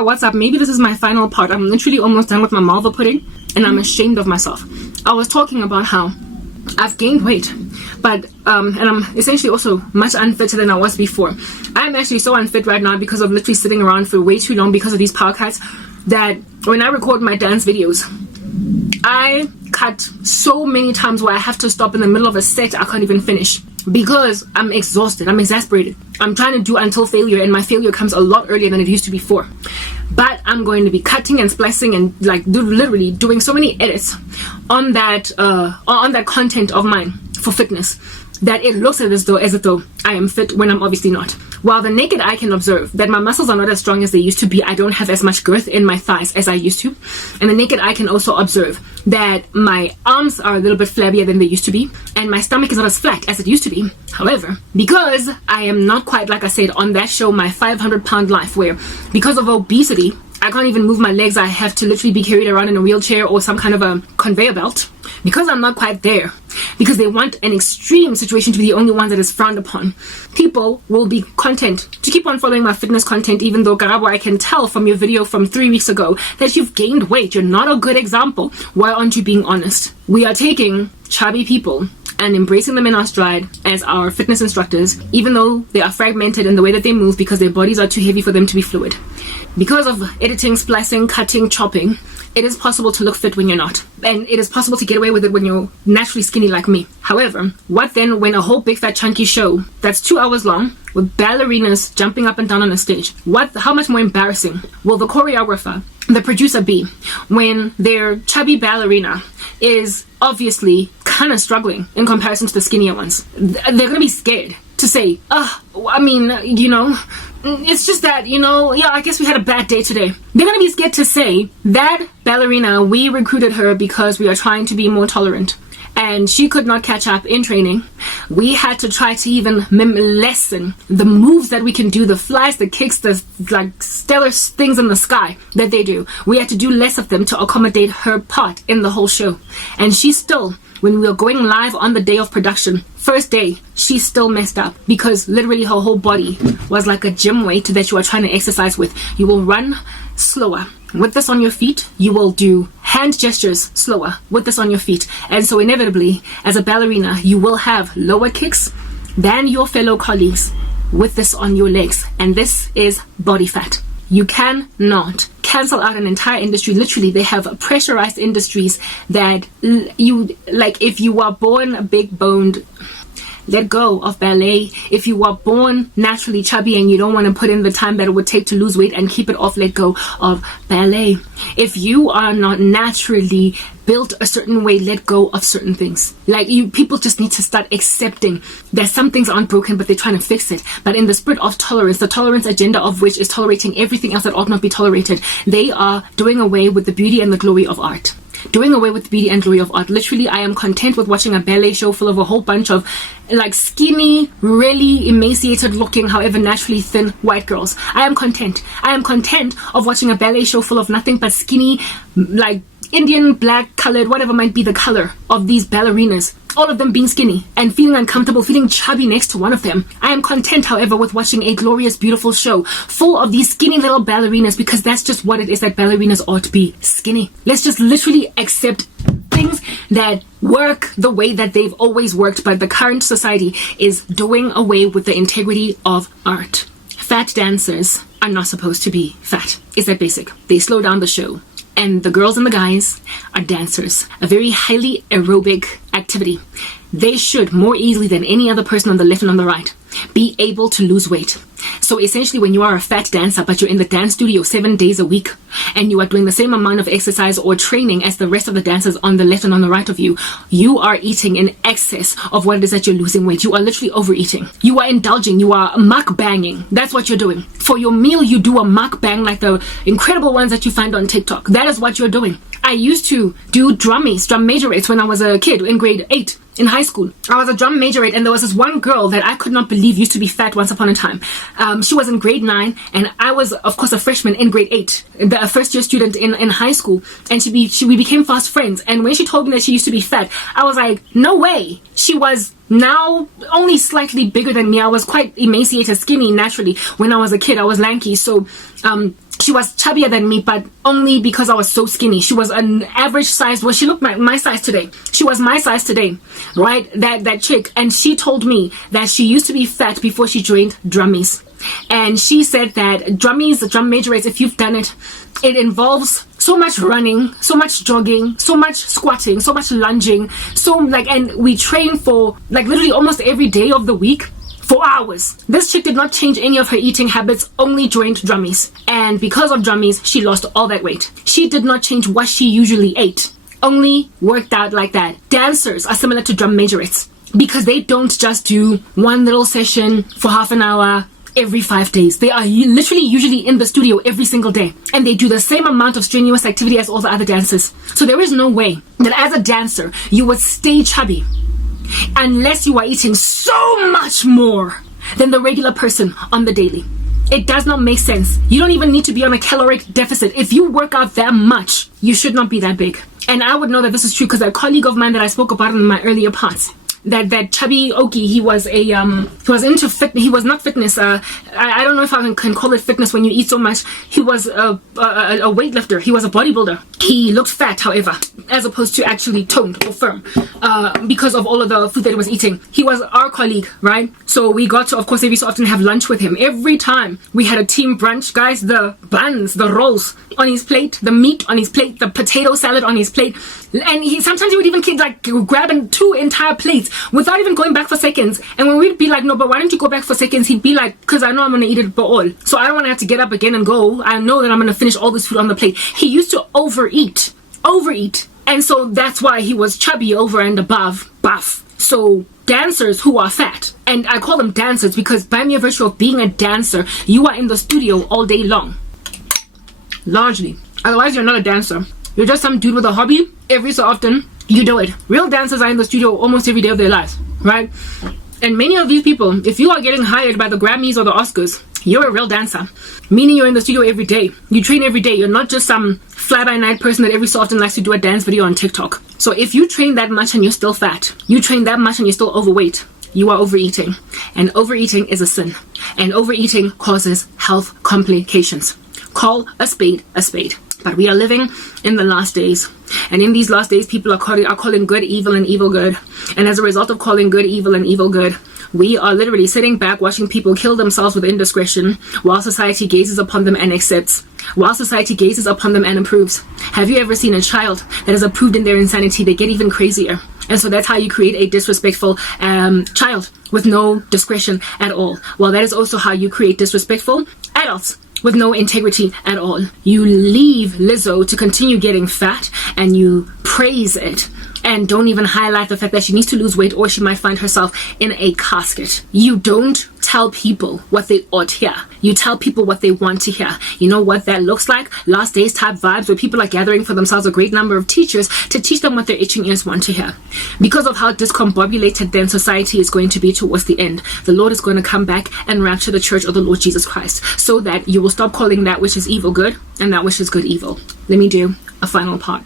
guy, what's up? Maybe this is my final part. I'm literally almost done with my malva pudding and I'm ashamed of myself. I was talking about how I've gained weight, but and I'm essentially also much unfitter than I was before. I'm actually so unfit right now because of literally sitting around for way too long because of these power cuts, that when I record my dance videos, I cut so many times where I have to stop in the middle of a set. I can't even finish because I'm exhausted, I'm exasperated. I'm trying to do until failure, and my failure comes a lot earlier than it used to before. But I'm going to be cutting and splicing and like literally doing so many edits on that content of mine for fitness, that it looks as though I am fit when I'm obviously not. While the naked eye can observe that my muscles are not as strong as they used to be, I don't have as much girth in my thighs as I used to. And the naked eye can also observe that my arms are a little bit flabbier than they used to be, and my stomach is not as flat as it used to be. However, because I am not quite, like I said on that show, My 500-Pound Life, where because of obesity, I can't even move my legs. I have to literally be carried around in a wheelchair or some kind of a conveyor belt. Because I'm not quite there, because they want an extreme situation to be the only one that is frowned upon, people will be content to keep on following my fitness content, even though, Karabo, I can tell from your video from 3 weeks ago that you've gained weight. You're not a good example. Why aren't you being honest? We are taking chubby people and embracing them in our stride as our fitness instructors, even though they are fragmented in the way that they move because their bodies are too heavy for them to be fluid. Because of editing, splicing, cutting, chopping, it is possible to look fit when you're not. And it is possible to get away with it when you're naturally skinny like me. However, what then when a whole big fat chunky show that's 2 hours long with ballerinas jumping up and down on a stage, how much more embarrassing will the choreographer, the producer be when their chubby ballerina is obviously kind of struggling in comparison to the skinnier ones? They're going to be scared to say, it's just that, I guess we had a bad day today. They're going to be scared to say that ballerina, we recruited her because we are trying to be more tolerant, and she could not catch up in training. We had to try to even lessen the moves that we can do, the flies, the kicks, the like stellar things in the sky that they do. We had to do less of them to accommodate her part in the whole show. And she still, when we were going live on the day of production, first day, she still messed up because literally her whole body was like a gym weight that you are trying to exercise with. You will run slower with this on your feet. You will do hand gestures slower with this on your feet. And so inevitably, as a ballerina, you will have lower kicks than your fellow colleagues with this on your legs. And this is body fat. You cannot cancel out an entire industry. Literally, they have pressurized industries that if you are born big boned, let go of ballet. If you are born naturally chubby and you don't want to put in the time that it would take to lose weight and keep it off, let go of ballet. If you are not naturally built a certain way, let go of certain things. People just need to start accepting that some things aren't broken, but they're trying to fix it. But in the spirit of tolerance, the tolerance agenda of which is tolerating everything else that ought not be tolerated, they are doing away with the beauty and the glory of art. Doing away with the beauty and glory of art. Literally, I am content with watching a ballet show full of a whole bunch of skinny, really emaciated looking, however naturally thin white girls. I am content. I am content of watching a ballet show full of nothing but skinny, Indian, black, colored, whatever might be the color of these ballerinas, all of them being skinny and feeling uncomfortable, feeling chubby next to one of them. I am content, however, with watching a glorious, beautiful show full of these skinny little ballerinas, because that's just what it is that ballerinas ought to be, skinny. Let's just literally accept things that work the way that they've always worked, but the current society is doing away with the integrity of art. Fat dancers are not supposed to be fat. It's that basic. They slow down the show. And the girls and the guys are dancers, a very highly aerobic activity. They should, more easily than any other person on the left and on the right, be able to lose weight. So essentially, when you are a fat dancer, but you're in the dance studio 7 days a week, and you are doing the same amount of exercise or training as the rest of the dancers on the left and on the right of you, you are eating in excess of what it is that you're losing weight. You are literally overeating. You are indulging. You are mukbanging. That's what you're doing. For your meal, you do a mukbang like the incredible ones that you find on TikTok. That is what you're doing. I used to do drum majorettes when I was a kid in grade 8 in high school. I was a drum majorette, and there was this one girl that I could not believe used to be fat once upon a time. She was in grade 9, and I was, of course, a freshman in grade 8, the first year student in high school, and we became fast friends. And when she told me that she used to be fat, I was like, no way. She was now only slightly bigger than me. I was quite emaciated, skinny naturally. When I was a kid, I was lanky, so She was chubbier than me, but only because I was so skinny. She was an average size. Well, she looked my size today. She was my size today, right? That chick. And she told me that she used to be fat before she joined Drummies. And she said that Drummies, the drum majorettes, if you've done it, it involves so much running, so much jogging, so much squatting, so much lunging, and we train for literally almost every day of the week for hours. This chick did not change any of her eating habits, only joined Drummies. And because of Drummies, she lost all that weight. She did not change what she usually ate, only worked out like that. Dancers are similar to drum majorettes because they don't just do one little session for half an hour every 5 days. They are literally usually in the studio every single day, and they do the same amount of strenuous activity as all the other dancers. So there is no way that as a dancer you would stay chubby unless you are eating so much more than the regular person on the daily. It does not make sense. You don't even need to be on a caloric deficit. If you work out that much, you should not be that big. And I would know that this is true because a colleague of mine that I spoke about in my earlier parts, that chubby Oki, he was into fitness. He was not fitness. I don't know if I can call it fitness when you eat so much. He was a weightlifter. He was a bodybuilder. He looked fat, however, as opposed to actually toned or firm, because of all of the food that he was eating. He was our colleague, right? So we got to, of course, every so often have lunch with him. Every time we had a team brunch, guys, the buns, the rolls on his plate, the meat on his plate, the potato salad on his plate, and sometimes he would even grabbing 2 entire plates without even going back for seconds. And when we'd be like, no, but why don't you go back for seconds? He'd be like, because I know I'm going to eat it all. So I don't want to have to get up again and go. I know that I'm going to finish all this food on the plate. He used to overeat. And so that's why he was chubby over and above buff. So dancers who are fat, and I call them dancers because by mere virtue of being a dancer, you are in the studio all day long. Largely. Otherwise, you're not a dancer. You're just some dude with a hobby. Every so often, you do it. Real dancers are in the studio almost every day of their lives, right? And many of these people, if you are getting hired by the Grammys or the Oscars, you're a real dancer. Meaning you're in the studio every day. You train every day. You're not just some fly-by-night person that every so often likes to do a dance video on TikTok. So if you train that much and you're still fat, you train that much and you're still overweight, you are overeating. And overeating is a sin. And overeating causes health complications. Call a spade a spade. But we are living in the last days. And in these last days, people are calling good evil and evil good. And as a result of calling good evil and evil good, we are literally sitting back watching people kill themselves with indiscretion while society gazes upon them and accepts, while society gazes upon them and approves. Have you ever seen a child that is approved in their insanity? They get even crazier. And so that's how you create a disrespectful child with no discretion at all. Well, that is also how you create disrespectful adults with no integrity at all. You leave Lizzo to continue getting fat and you praise it and don't even highlight the fact that she needs to lose weight or she might find herself in a casket. You don't tell people what they ought to hear. You tell people what they want to hear. You know what that looks like? Last days type vibes where people are gathering for themselves a great number of teachers to teach them what their itching ears want to hear. Because of how discombobulated then society is going to be towards the end, the Lord is going to come back and rapture the church of the Lord Jesus Christ so that you will stop calling that which is evil good and that which is good evil. Let me do a final part.